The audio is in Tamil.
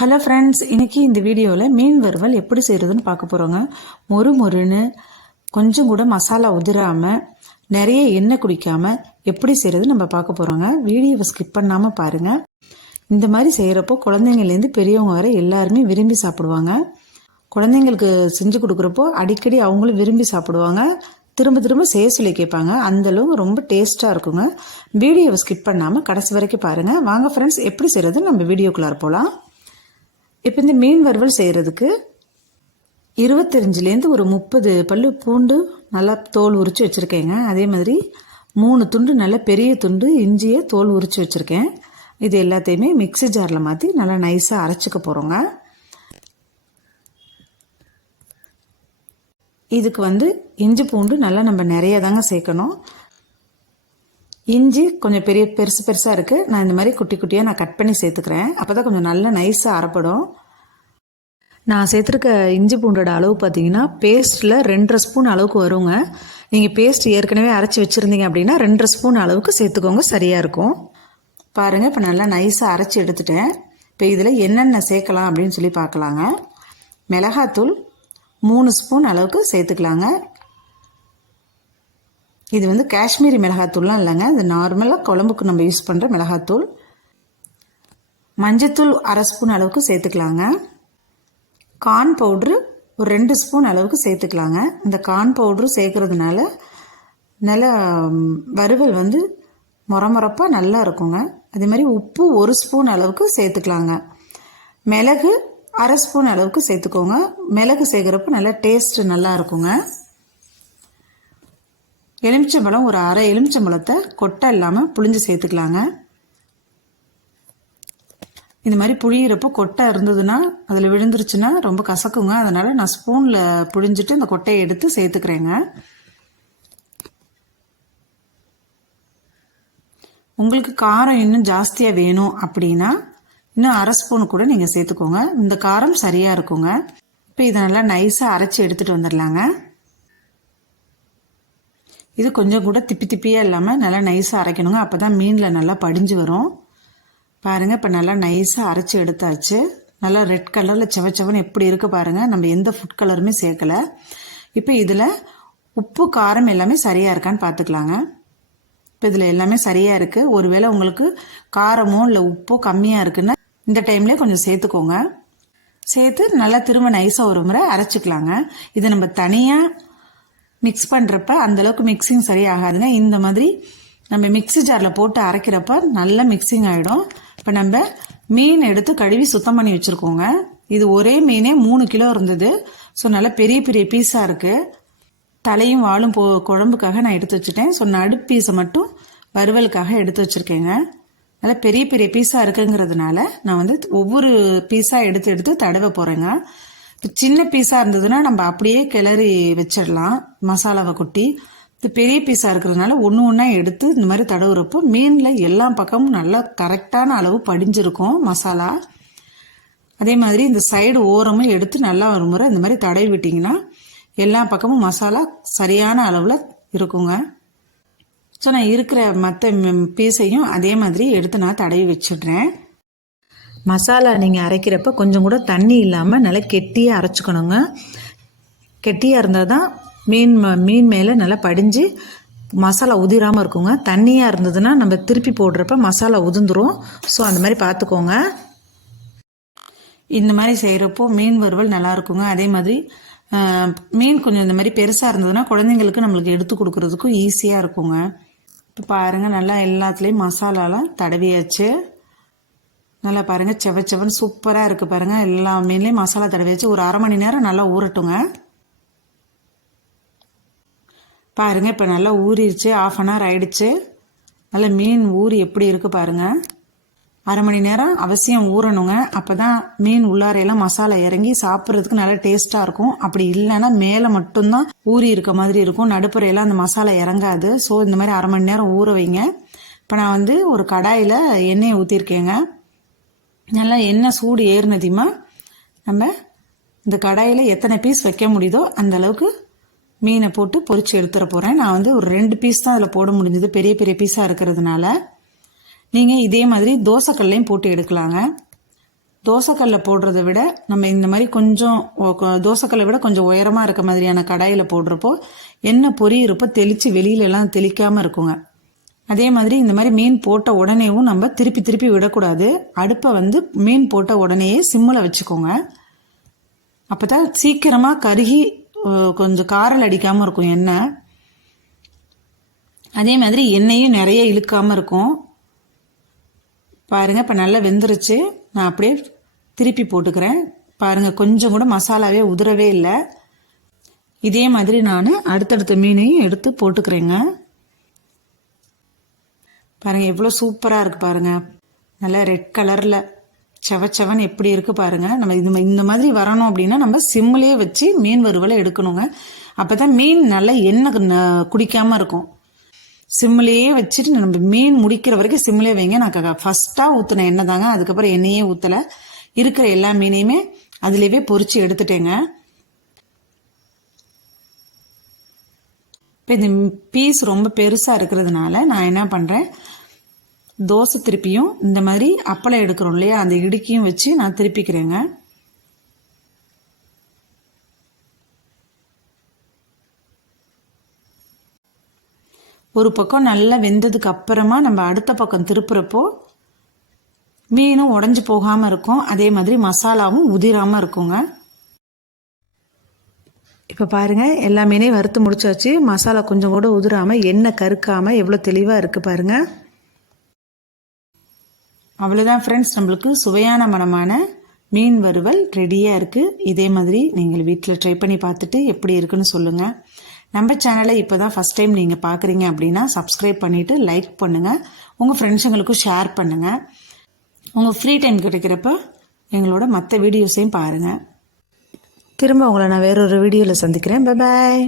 ஹலோ ஃப்ரெண்ட்ஸ், இன்றைக்கி இந்த வீடியோவில் மீன் வறுவல் எப்படி செய்கிறதுன்னு பார்க்க போகிறோங்க. மொறுன்னு கொஞ்சம் கூட மசாலா உதிராமல் நிறைய எண்ணெய் குடிக்காமல் எப்படி செய்கிறது நம்ம பார்க்க போகிறோங்க. வீடியோவை ஸ்கிப் பண்ணாமல் பாருங்கள். இந்த மாதிரி செய்கிறப்போ குழந்தைங்கள்லேருந்து பெரியவங்க வரை எல்லாருமே விரும்பி சாப்பிடுவாங்க. குழந்தைங்களுக்கு செஞ்சு கொடுக்குறப்போ அடிக்கடி அவங்களும் விரும்பி சாப்பிடுவாங்க. திரும்ப திரும்ப செய்ய சொல்லி கேட்பாங்க. அந்தளவு ரொம்ப டேஸ்ட்டாக இருக்குங்க. வீடியோவை ஸ்கிப் பண்ணாமல் கடைசி வரைக்கும் பாருங்கள். வாங்க ஃப்ரெண்ட்ஸ், எப்படி செய்கிறது நம்ம வீடியோக்குள்ளார போகலாம். இப்போ இந்த மீன் வறுவல் செய்கிறதுக்கு 25லேருந்து ஒரு 30 பல்லு பூண்டு நல்லா தோல் உரித்து வச்சுருக்கேங்க. அதே மாதிரி 3 துண்டு நல்ல பெரிய துண்டு இஞ்சியை தோல் உரித்து வச்சுருக்கேன். இது எல்லாத்தையுமே மிக்ஸி ஜாரில் மாற்றி நல்லா நைஸாக அரைச்சிக்க போகிறோங்க. இதுக்கு இஞ்சி பூண்டு நல்லா நம்ம நிறைய தாங்க சேர்க்கணும். இஞ்சி கொஞ்சம் பெருசாக இருக்குது. நான் இந்த மாதிரி குட்டி குட்டியாக நான் கட் பண்ணி சேர்த்துக்கிறேன். அப்போ தான் கொஞ்சம் நல்லா நைஸாக அரைப்படும். நான் சேர்த்துருக்க இஞ்சி பூண்டோட அளவு பார்த்தீங்கன்னா பேஸ்ட்டில் 2.5 ஸ்பூன் அளவுக்கு வருங்க. நீங்கள் பேஸ்ட் ஏற்கனவே அரைச்சி வச்சுருந்தீங்க அப்படின்னா 2.5 ஸ்பூன் அளவுக்கு சேர்த்துக்கோங்க, சரியாக இருக்கும். பாருங்கள், இப்போ நல்லா நைஸாக அரைச்சி எடுத்துட்டேன். இப்போ இதில் என்னென்ன சேர்க்கலாம் அப்படின்னு சொல்லி பார்க்கலாங்க. மிளகாத்தூள் 3 ஸ்பூன் அளவுக்கு சேர்த்துக்கலாங்க. இது காஷ்மீரி மிளகாத்தூள்லாம் இல்லைங்க, இது நார்மலாக குழம்புக்கு நம்ம யூஸ் பண்ணுற மிளகாத்தூள். மஞ்சத்தூள் 1/2 ஸ்பூன் அளவுக்கு சேர்த்துக்கலாங்க. கார்ன் பவுட்ரு ஒரு 2 ஸ்பூன் அளவுக்கு சேர்த்துக்கலாங்க. இந்த கார்ன் பவுட்ரு சேர்க்கறதுனால நல்லா வறுவல் மொரமொரப்பாக நல்லா இருக்குங்க. அதே மாதிரி உப்பு 1 ஸ்பூன் அளவுக்கு சேர்த்துக்கலாங்க. மிளகு 1/2 ஸ்பூன் அளவுக்கு சேர்த்துக்கோங்க. மிளகு சேர்க்குறப்ப நல்லா டேஸ்ட்டு நல்லா இருக்குங்க. எலுமிச்சம்பழம் ஒரு 1/2 எலுமிச்சம்பழத்தை கொட்டை இல்லாமல் புளிஞ்சு சேர்த்துக்கலாங்க. இந்த மாதிரி புளியிறப்போ கொட்டை இருந்ததுன்னா அதில் விழுந்துருச்சுன்னா ரொம்ப கசக்குங்க. அதனால் நான் ஸ்பூனில் புழிஞ்சிட்டு இந்த கொட்டையை எடுத்து சேர்த்துக்கிறேங்க. உங்களுக்கு காரம் இன்னும் ஜாஸ்தியாக வேணும் அப்படின்னா இன்னும் 1/2 ஸ்பூன் கூட நீங்கள் சேர்த்துக்கோங்க. இந்த காரம் சரியாக இருக்குங்க. இப்போ இதை நல்லா நைஸாக அரைச்சி எடுத்துகிட்டு வந்துடலாங்க. இது கொஞ்சம் கூட திப்பியாக இல்லாமல் நல்லா நைஸாக அரைக்கணுங்க. அப்போ தான் மீனில் நல்லா படிஞ்சு வரும். பாருங்கள், இப்போ நல்லா நைஸாக அரைச்சி எடுத்தாச்சு. நல்லா ரெட் கலரில் செவச்சவன்னு எப்படி இருக்குது பாருங்கள். நம்ம எந்த ஃபுட் கலருமே சேர்க்கலை. இப்போ இதில் உப்பு காரம் எல்லாமே சரியாக இருக்கான்னு பார்த்துக்கலாங்க. இப்போ இதில் எல்லாமே சரியாக இருக்குது. ஒருவேளை உங்களுக்கு காரமோ இல்லை உப்போ கம்மியாக இருக்குன்னா இந்த டைம்லேயே கொஞ்சம் சேர்த்துக்கோங்க. சேர்த்து நல்லா திரும்ப நைஸாக ஒரு முறை அரைச்சிக்கலாங்க. இதை நம்ம தனியாக மிக்ஸ் பண்ணுறப்ப அந்தளவுக்கு மிக்சிங் சரியாகாதுங்க. இந்த மாதிரி நம்ம மிக்ஸி ஜாரில் போட்டு அரைக்கிறப்ப நல்லா மிக்சிங் ஆகிடும். இப்போ நம்ம மீன் எடுத்து கழுவி சுத்தம் பண்ணி வச்சுருக்கோங்க. இது ஒரே மீனே 3 கிலோ இருந்தது. ஸோ நல்லா பெரிய பெரிய பீஸாக இருக்குது. தலையும் வாலும் குழம்புக்காக நான் எடுத்து வச்சுட்டேன். ஸோ நடு பீஸை மட்டும் வறுவலுக்காக எடுத்து வச்சுருக்கேங்க. நல்லா பெரிய பெரிய பீஸாக இருக்குங்கிறதுனால நான் ஒவ்வொரு பீஸாக எடுத்து தடவை போகிறேங்க. இப்போ சின்ன பீஸாக இருந்ததுன்னா நம்ம அப்படியே கிளறி வச்சிடலாம் மசாலாவை கொட்டி. இது பெரிய பீஸாக இருக்கிறதுனால ஒன்று ஒன்றா எடுத்து இந்த மாதிரி தடவுறப்போ மீனில் எல்லா பக்கமும் நல்லா கரெக்டான அளவு படிஞ்சிருக்கும் மசாலா. அதே மாதிரி இந்த சைடு ஓரமும் எடுத்து நல்லா ஒரு முறை இந்த மாதிரி தடவி விட்டிங்கன்னா எல்லா பக்கமும் மசாலா சரியான அளவில் இருக்குங்க. ஸோ நான் இருக்கிற மற்ற பீஸையும் அதே மாதிரி எடுத்து நான் தடவி வச்சிடுறேன். மசாலா நீங்கள் அரைக்கிறப்ப கொஞ்சம் கூட தண்ணி இல்லாமல் நல்லா கெட்டியாக அரைச்சிக்கணுங்க. கெட்டியாக இருந்தால் தான் மீன் மேலே நல்லா படிஞ்சு மசாலா உதிராமல் இருக்குங்க. தண்ணியாக இருந்ததுன்னா நம்ம திருப்பி போடுறப்ப மசாலா உதிர்ந்துடும். ஸோ அந்த மாதிரி பார்த்துக்கோங்க. இந்த மாதிரி செய்கிறப்போ மீன் வறுவல் நல்லா இருக்குங்க. அதே மாதிரி மீன் கொஞ்சம் இந்த மாதிரி பெருசாக இருந்ததுன்னா குழந்தைங்களுக்கு நம்மளுக்கு எடுத்து கொடுக்குறதுக்கும் ஈஸியாக இருக்குங்க. இப்போ பாருங்கள், நல்லா எல்லாத்துலேயும் மசாலாலாம் தடவியாச்சு. நல்லா பாருங்கள், செவன்னு சூப்பராக இருக்குது பாருங்கள். எல்லா மீன்லேயும் மசாலா தடவியாச்சு. ஒரு 1/2 மணி நேரம் நல்லா ஊறட்டுங்க. பாருங்கள், இப்போ நல்லா ஊறிடுச்சு. 1/2 hour ஆயிடுச்சு. நல்லா மீன் ஊறி எப்படி இருக்குது பாருங்கள். 1/2 மணி நேரம் அவசியம் ஊறணுங்க. அப்போ தான் மீன் உள்ளாரையெல்லாம் மசாலா இறங்கி சாப்பிட்றதுக்கு நல்லா டேஸ்ட்டாக இருக்கும். அப்படி இல்லைன்னா மேலே மட்டும்தான் ஊறி இருக்க மாதிரி இருக்கும், நடுப்புறையெல்லாம் அந்த மசாலா இறங்காது. ஸோ இந்த மாதிரி 1/2 மணி நேரம் ஊற வைங்க. இப்போ நான் ஒரு கடாயில் எண்ணெயை ஊற்றிருக்கேங்க. நல்லா எண்ணெய் சூடு ஏறினதியுமா நம்ம இந்த கடாயில் எத்தனை பீஸ் வைக்க முடியுதோ அந்த அளவுக்கு மீனை போட்டு பொரிச்சு எடுத்துட போகிறேன். நான் ஒரு 2 பீஸ் தான் அதில் போட முடிஞ்சது, பெரிய பெரிய பீஸாக இருக்கிறதுனால. நீங்கள் இதே மாதிரி தோசைக்கல்லையும் போட்டு எடுக்கலாங்க. தோசைக்கல்ல போடுறத விட நம்ம இந்த மாதிரி கொஞ்சம் தோசைக்கல்லை விட கொஞ்சம் உயரமாக இருக்க மாதிரியான கடாயில் போடுறப்போ எண்ணெய் பொரியிறப்போ தெளித்து வெளியிலலாம் தெளிக்காமல் இருக்குங்க. அதே மாதிரி இந்த மாதிரி மீன் போட்ட உடனேவும் நம்ம திருப்பி திருப்பி விடக்கூடாது. அடுப்பை வந்து மீன் போட்ட உடனேயே சிம்மில் வச்சுக்கோங்க. அப்போ தான் சீக்கிரமாக கருகி கொஞ்சம் காரல் அடிக்காமல் இருக்கும் எண்ணெய். அதே மாதிரி எண்ணெயும் நிறைய இழுக்காமல் இருக்கும். பாருங்கள், இப்போ நல்லா வெந்துருச்சு. நான் அப்படியே திருப்பி போட்டுக்கிறேன். பாருங்கள், கொஞ்சம் கூட மசாலாவே உதிரவே இல்லை. இதே மாதிரி நான் அடுத்தடுத்த மீனையும் எடுத்து போட்டுக்கிறேங்க. பாருங்கள், எவ்வளோ சூப்பராக இருக்குது பாருங்கள். நல்லா ரெட் கலரில் செவச்சவன் எப்படி இருக்குது பாருங்கள். நம்ம இந்த மாதிரி வரணும் அப்படின்னா நம்ம சிம்மிலே வச்சு மீன் வறுவலை எடுக்கணுங்க. அப்போ தான் மீன் நல்லா எண்ணெய் குடிக்காமல் இருக்கும். சிம்மிலேயே வச்சுட்டு நம்ம மீன் முடிக்கிற வரைக்கும் சிம்மிலே வைங்க. நான் ஃபஸ்ட்டாக ஊற்றின எண்ணெய் தாங்க, அதுக்கப்புறம் எண்ணெயே ஊற்றலை. இருக்கிற எல்லா மீனையுமே அதுலேயே பொரிச்சு எடுத்துட்டேங்க. இப்போ இந்த பீஸ் ரொம்ப பெருசாக இருக்கிறதுனால நான் என்ன பண்ணுறேன், தோசை திருப்பியும் இந்த மாதிரி அப்பளம் எடுக்கிறோம் இல்லையா, அந்த இடுக்கியும் வச்சு நான் திருப்பிக்கிறேங்க. ஒரு பக்கம் நல்லா வெந்ததுக்கு அப்புறமா நம்ம அடுத்த பக்கம் திருப்புறப்போ மீனும் உடஞ்சி போகாமல் இருக்கும். அதே மாதிரி மசாலாவும் உதிராமல் இருக்குங்க. இப்போ பாருங்கள், எல்லா மீனையும் வறுத்து முடிச்சாச்சு. மசாலா கொஞ்சம் கூட உதிராமல் எண்ணெய் கருக்காமல் எவ்வளோ தெளிவாக இருக்குது பாருங்கள். அவ்வளோதான் ஃப்ரெண்ட்ஸ், நம்மளுக்கு சுவையான மனமான மீன் வறுவல் ரெடியாக இருக்குது. இதே மாதிரி நீங்கள் வீட்டில் ட்ரை பண்ணி பார்த்துட்டு எப்படி இருக்குன்னு சொல்லுங்கள். நம்ம சேனலை இப்போ தான் ஃபஸ்ட் டைம் நீங்கள் பார்க்குறீங்க அப்படின்னா சப்ஸ்கிரைப் பண்ணிவிட்டு லைக் பண்ணுங்கள். உங்கள் ஃப்ரெண்ட்ஸுங்களுக்கும் ஷேர் பண்ணுங்கள். உங்கள் ஃப்ரீ டைம் கிடைக்கிறப்ப எங்களோட மற்ற வீடியோஸையும் பாருங்கள். திரும்ப உங்களை நான் வேறொரு வீடியோவில் சந்திக்கிறேன். Bye bye.